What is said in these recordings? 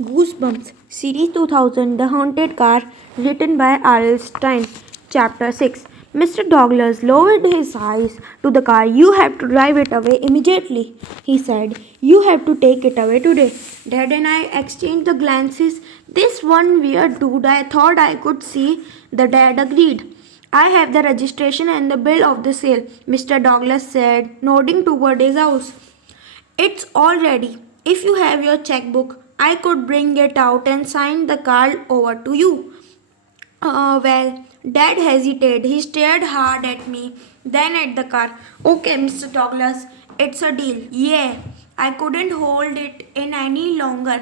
Goosebumps, Series 2000, The Haunted Car, written by R.L. Stein. Chapter 6. Mr. Douglas lowered his eyes to the car. You have to drive it away immediately, he said. You have to take it away today. Dad and I exchanged the glances. This one weird dude I thought I could see, the dad agreed. I have the registration and the bill of the sale, Mr. Douglas said, nodding toward his house. It's all ready. If you have your checkbook, I could bring it out and sign the card over to you. Well, Dad hesitated. He stared hard at me, then at the car. Okay, Mr. Douglas, it's a deal. Yeah, I couldn't hold it in any longer.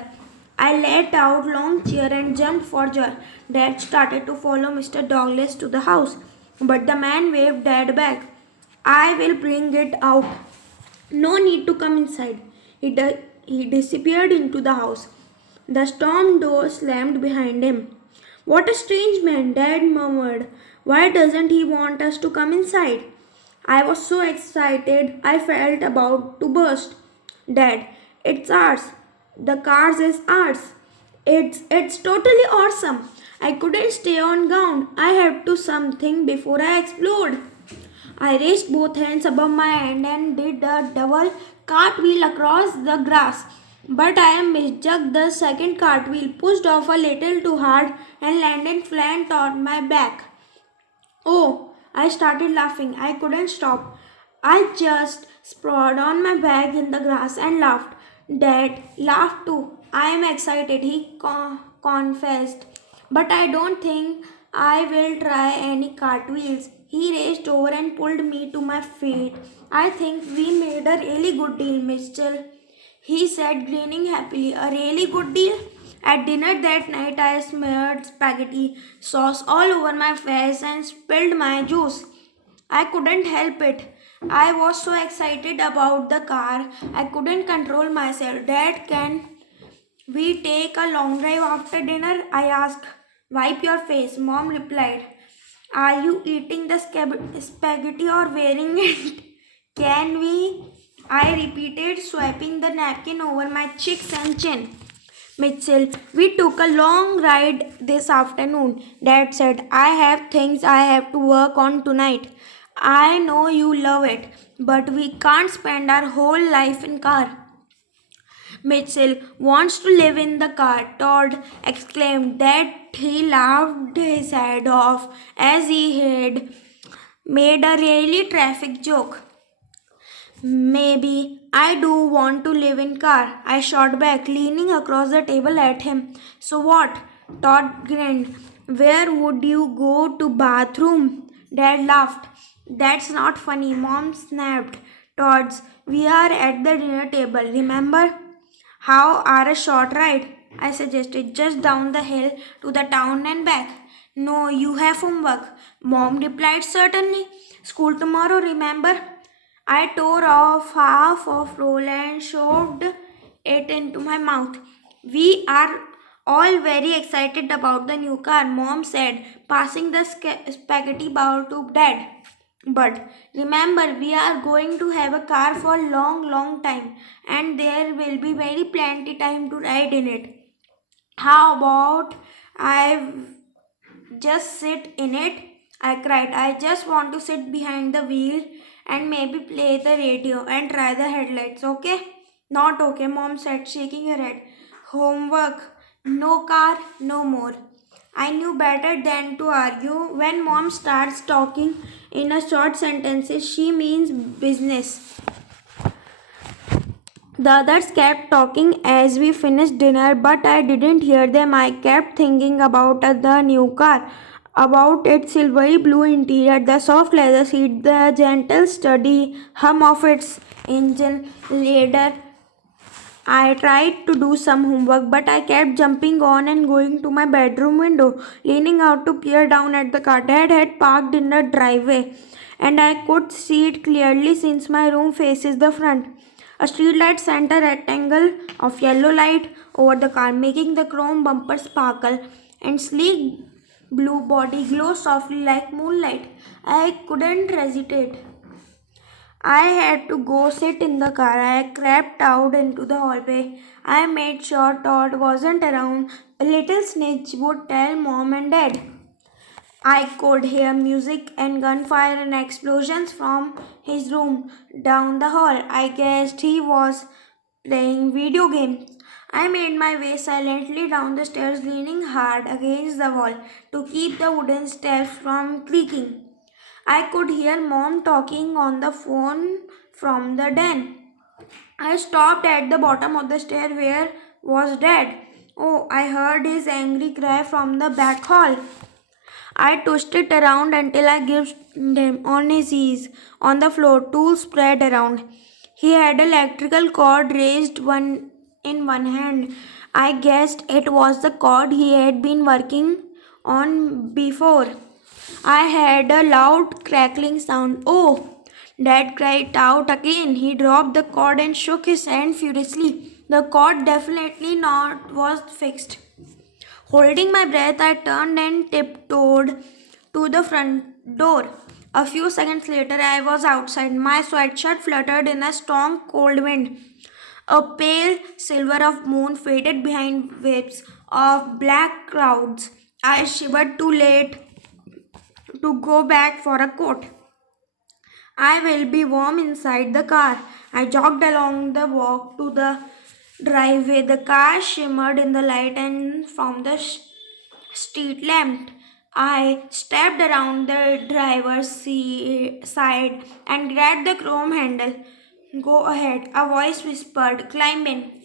I let out long cheer and jumped for joy. Dad started to follow Mr. Douglas to the house, but the man waved Dad back. I will bring it out. No need to come inside. He disappeared into the house. The storm door slammed behind him. What a strange man, Dad murmured. Why doesn't he want us to come inside? I was so excited I felt about to burst. Dad, it's ours. The car is ours. It's totally awesome. I couldn't stay on ground. I had to something before I explode. I raised both hands above my head and did a double cartwheel across the grass. But I misjudged the second cartwheel, pushed off a little too hard, and landed flat on my back. Oh, I started laughing. I couldn't stop. I just sprawled on my back in the grass and laughed. Dad laughed too. I am excited, he confessed. But I don't think I will try any cartwheels. He reached over and pulled me to my feet. I think we made a really good deal, Mitchell, he said, grinning happily. A really good deal? At dinner that night, I smeared spaghetti sauce all over my face and spilled my juice. I couldn't help it. I was so excited about the car, I couldn't control myself. Dad, can we take a long drive after dinner? I asked. Wipe your face, Mom replied. Are you eating the spaghetti or wearing it? Can we? I repeated, swiping the napkin over my cheeks and chin. Mitchell, we took a long ride this afternoon. Dad said, I have things I have to work on tonight. I know you love it, but we can't spend our whole life in car. Mitchell wants to live in the car, Todd exclaimed. That he laughed his head off as he had made a really traffic joke. Maybe I do want to live in car, I shot back, leaning across the table at him. So what? Todd grinned. Where would you go to bathroom? Dad laughed. That's not funny, Mom snapped. Todd's, we are at the dinner table, remember? How are a short ride? I suggested, just down the hill to the town and back. No, you have homework. Mom replied, certainly. School tomorrow, remember? I tore off half of roll and shoved it into my mouth. We are all very excited about the new car, Mom said, passing the spaghetti bowl to Dad. But remember, we are going to have a car for a long, long time, and there will be very plenty time to ride in it. How about I just sit in it? I cried. I just want to sit behind the wheel and maybe play the radio and try the headlights, okay? Not okay, Mom said, shaking her head. Homework. No car, no more. I knew better than to argue. When Mom starts talking in a short sentences, she means business. The others kept talking as we finished dinner, but I didn't hear them. I kept thinking about the new car, about its silvery blue interior, the soft leather seat, the gentle, steady hum of its engine. Later, I tried to do some homework, but I kept jumping on and going to my bedroom window, leaning out to peer down at the car. Dad had parked in the driveway, and I could see it clearly since my room faces the front. A streetlight sent a rectangle of yellow light over the car, making the chrome bumper sparkle and sleek blue body glow softly like moonlight. I couldn't resist it. I had to go sit in the car. I crept out into the hallway. I made sure Todd wasn't around. A little snitch would tell mom and dad. I could hear music and gunfire and explosions from his room down the hall. I guessed he was playing video games. I made my way silently down the stairs, leaning hard against the wall to keep the wooden stairs from creaking. I could hear mom talking on the phone from the den. I stopped at the bottom of the stair where was Dad. Oh, I heard his angry cry from the back hall. I twisted around until I gripped him on his knees on the floor, tools spread around. He had an electrical cord raised one in one hand. I guessed it was the cord he had been working on before. I heard a loud crackling sound. Oh! Dad cried out again. He dropped the cord and shook his hand furiously. The cord definitely not was fixed. Holding my breath, I turned and tiptoed to the front door. A few seconds later, I was outside. My sweatshirt fluttered in a strong cold wind. A pale silver of moon faded behind waves of black clouds. I shivered too late to go back for a coat. I will be warm inside the car. I jogged along the walk to the driveway. The car shimmered in the light and from the street lamp. I stepped around the driver's side and grabbed the chrome handle. Go ahead, a voice whispered. Climb in.